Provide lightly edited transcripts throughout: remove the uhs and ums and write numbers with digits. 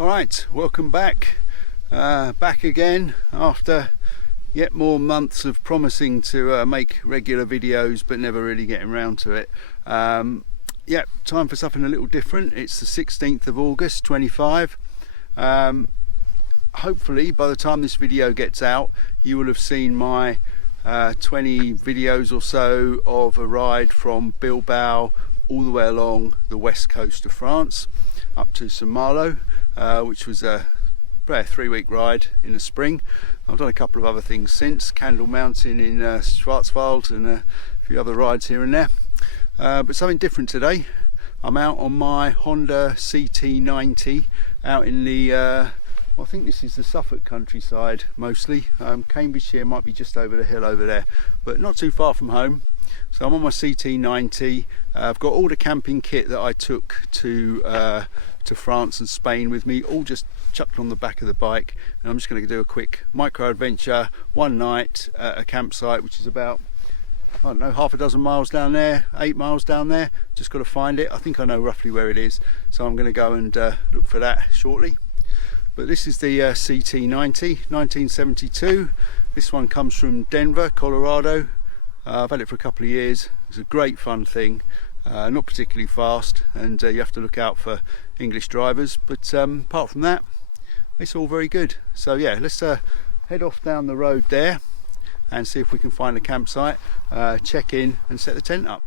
Alright, welcome back. Back again after yet more months of promising to make regular videos but never really getting around to it. Yeah, time for something a little different. It's the 16th of August 25. Hopefully by the time this video gets out you will have seen my 20 videos or so of a ride from Bilbao all the way along the west coast of France up to St Malo, which was a 3-week ride in the spring. I've done a couple of other things since, Candle Mountain in Schwarzwald and a few other rides here and there, but something different today. I'm out on my Honda CT90 out in the I think this is the Suffolk countryside mostly. Cambridgeshire might be just over the hill over there, but not too far from home. So I'm on my CT90. I've got all the camping kit that I took to France and Spain with me, all just chucked on the back of the bike, and I'm just going to do a quick micro adventure, one night at a campsite which is about, I don't know, half a dozen miles down there, 8 miles down there. Just got to find it. I think I know roughly where it is, so I'm going to go and look for that shortly. But this is the CT90 1972. This one comes from Denver, Colorado. I've had it for a couple of years. It's a great fun thing, not particularly fast, and you have to look out for English drivers, but apart from that it's all very good. So yeah, let's head off down the road there and see if we can find a campsite, check in and set the tent up.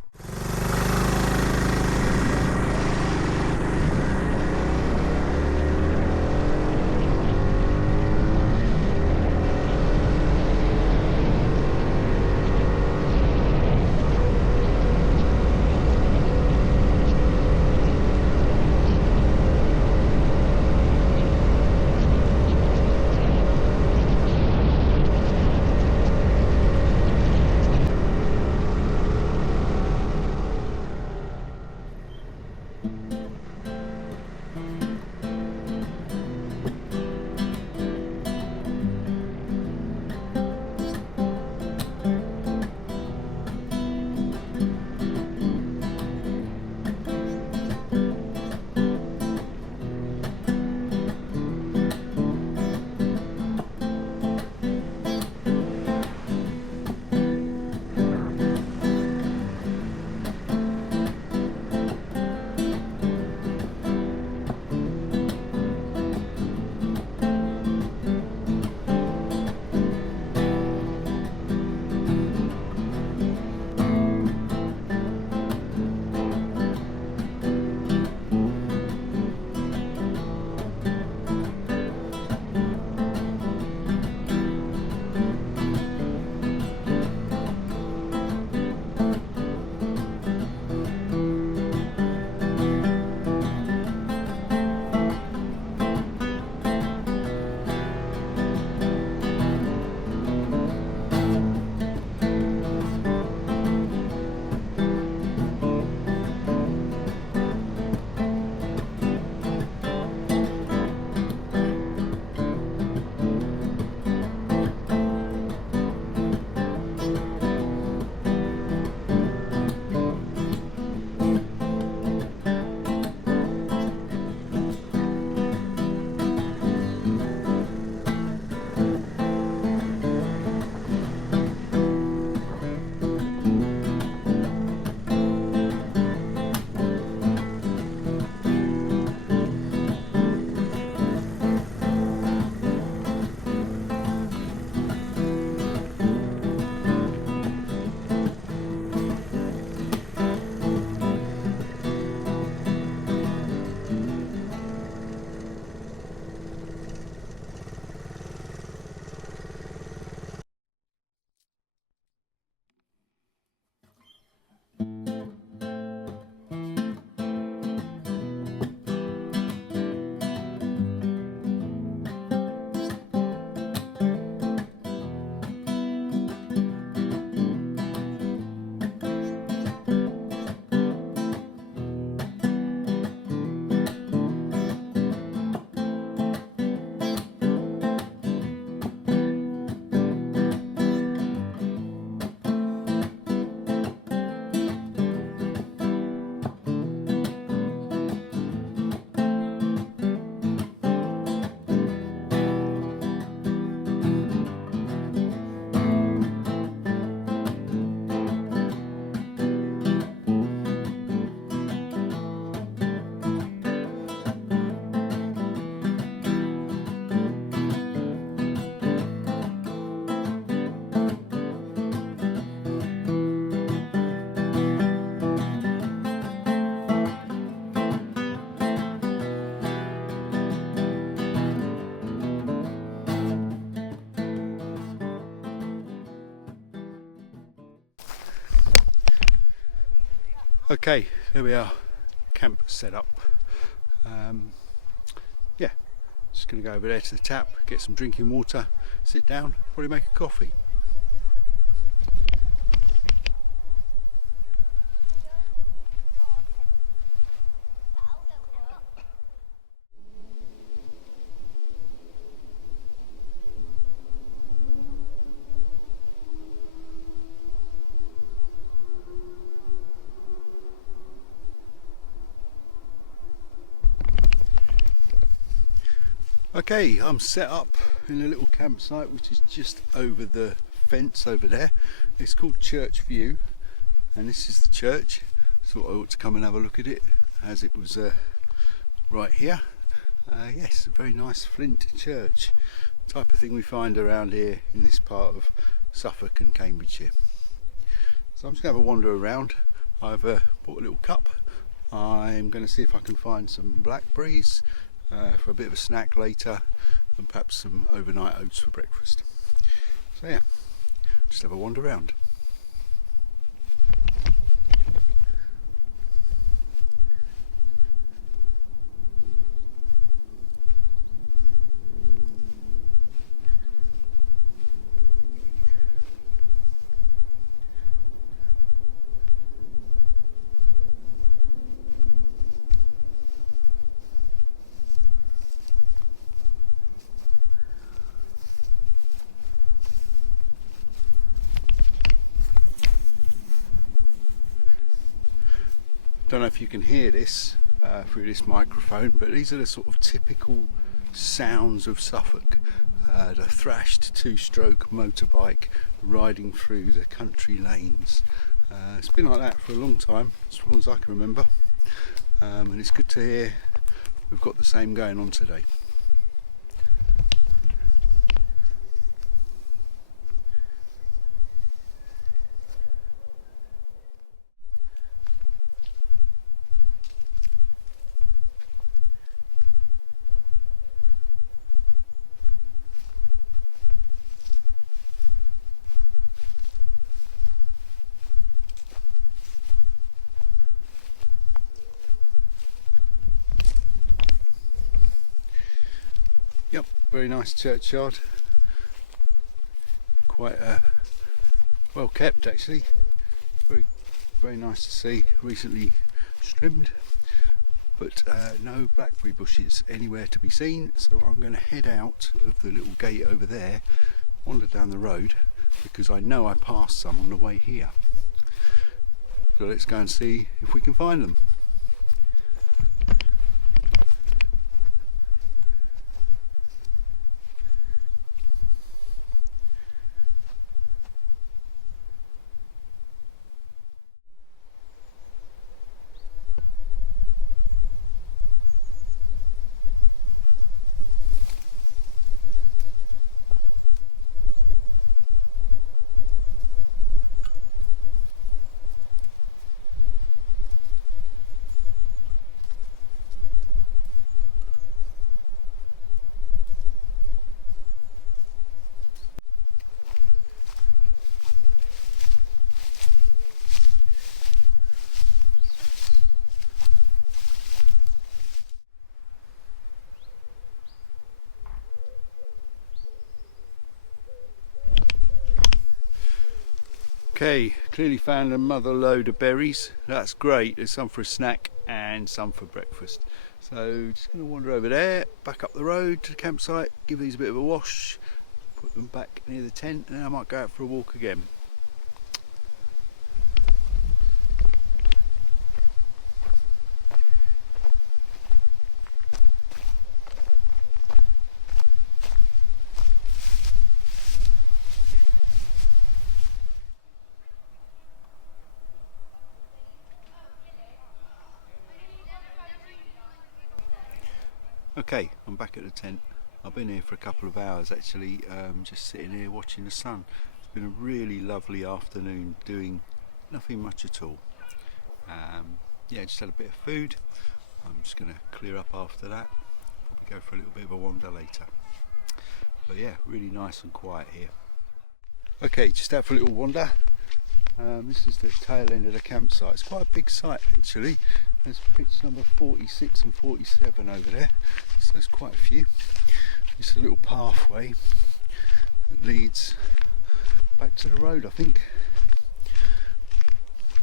Okay, there we are, camp set up. Yeah, just going to go over there to the tap, get some drinking water, sit down, probably make a coffee. Okay, I'm set up in a little campsite which is just over the fence over there. It's called Church View, and this is the church. Thought I ought to come and have a look at it as it was right here. Yes, a very nice flint church, the type of thing we find around here in this part of Suffolk and Cambridgeshire. So I'm just going to have a wander around. I've bought a little cup. I'm going to see if I can find some blackberries for a bit of a snack later, and perhaps some overnight oats for breakfast. So yeah, just have a wander around. Don't know if you can hear this through this microphone, but these are the sort of typical sounds of Suffolk. The thrashed two-stroke motorbike riding through the country lanes. It's been like that for a long time, as long as I can remember, and it's good to hear we've got the same going on today. Yep, very nice churchyard. Quite well kept actually. Very nice to see. Recently trimmed, but no blackberry bushes anywhere to be seen. So I'm going to head out of the little gate over there, wander down the road, because I know I passed some on the way here. So let's go and see if we can find them. Okay, clearly found another load of berries. That's great. There's some for a snack and some for breakfast. So just going to wander over there, back up the road to the campsite, give these a bit of a wash, put them back near the tent, and then I might go out for a walk again. Okay, I'm back at the tent. I've been here for a couple of hours actually, just sitting here watching the sun. It's been a really lovely afternoon doing nothing much at all. Yeah, just had a bit of food. I'm just going to clear up after that, probably go for a little bit of a wander later. But yeah, really nice and quiet here. Okay, just out for a little wander. This is the tail end of the campsite. It's quite a big site actually. There's pits number 46 and 47 over there, so there's quite a few. It's a little pathway that leads back to the road, I think,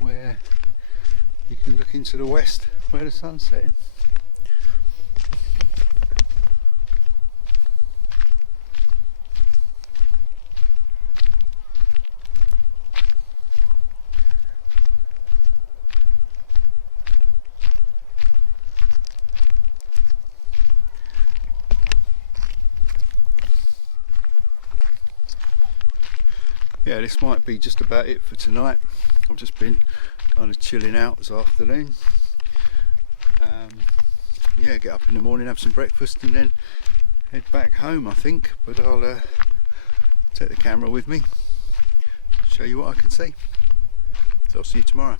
where you can look into the west where the sun's setting. Yeah, this might be just about it for tonight. I've just been kind of chilling out this afternoon. Yeah, get up in the morning, have some breakfast and then head back home, I think. But I'll take the camera with me, show you what I can see. So I'll see you tomorrow.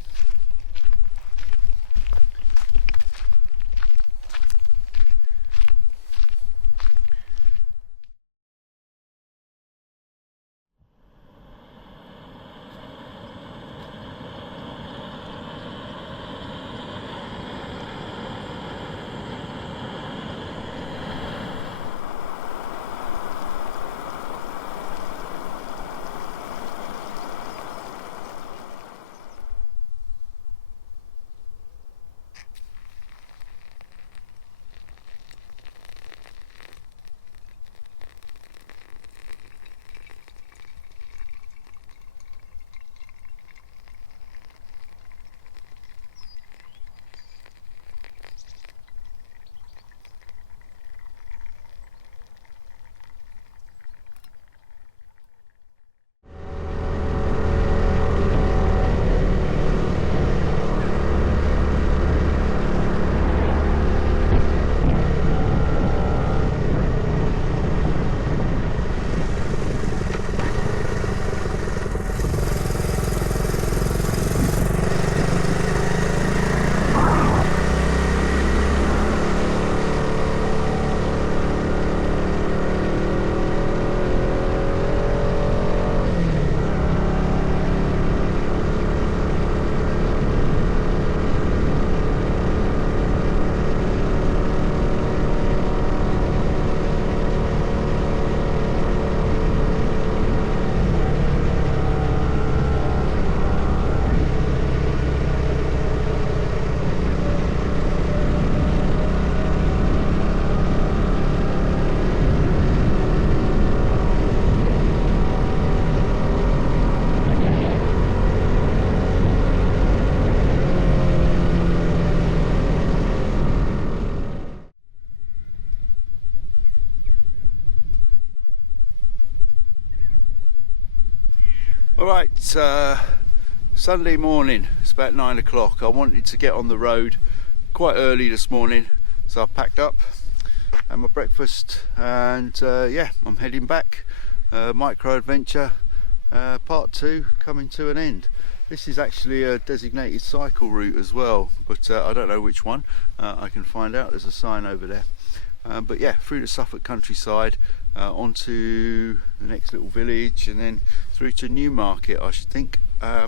Alright, Sunday morning, it's about 9 o'clock. I wanted to get on the road quite early this morning, so I packed up, had my breakfast, and yeah, I'm heading back. Micro adventure part 2 coming to an end. This is actually a designated cycle route as well, but I don't know which one. I can find out, there's a sign over there. But yeah, through the Suffolk countryside, onto the next little village, and then through to Newmarket, I should think. Yeah,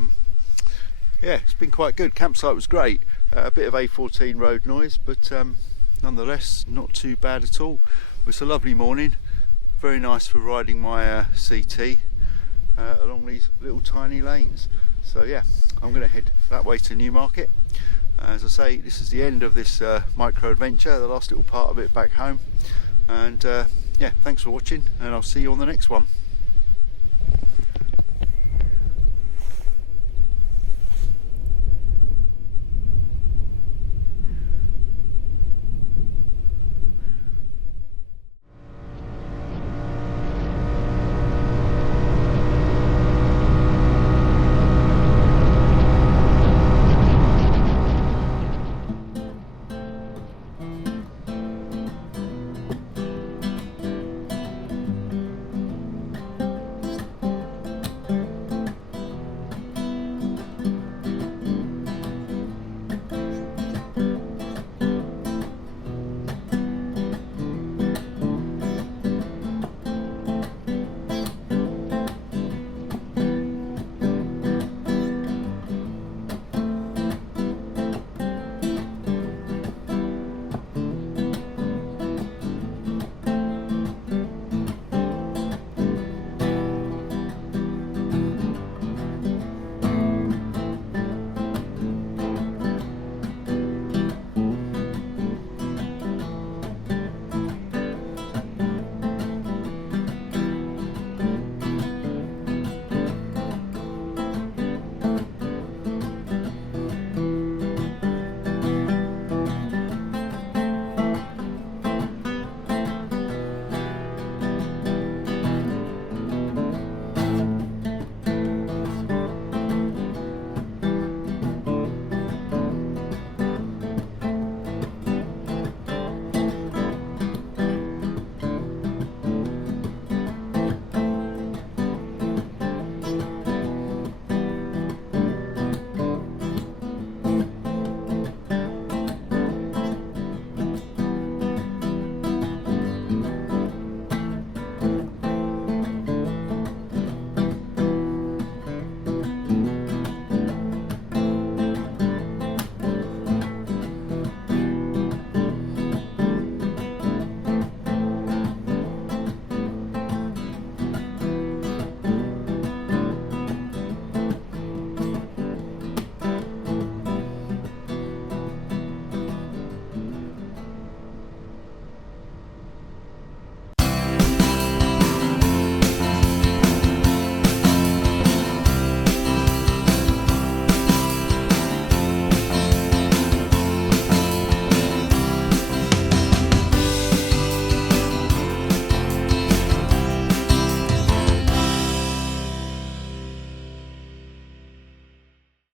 it's been quite good. Campsite was great. A bit of A14 road noise, but nonetheless not too bad at all. It's a lovely morning, very nice for riding my CT along these little tiny lanes. So yeah, I'm going to head that way to Newmarket. As I say, this is the end of this micro adventure, the last little part of it back home. And yeah, thanks for watching, and I'll see you on the next one.